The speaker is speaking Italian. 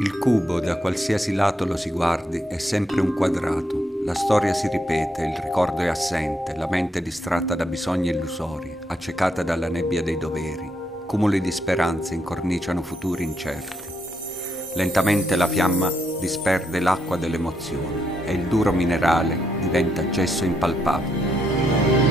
Il cubo, da qualsiasi lato lo si guardi, è sempre un quadrato. La storia si ripete, il ricordo è assente, la mente è distratta da bisogni illusori, accecata dalla nebbia dei doveri. Cumuli di speranze incorniciano futuri incerti. Lentamente la fiamma disperde l'acqua dell'emozione e il duro minerale diventa gesso impalpabile.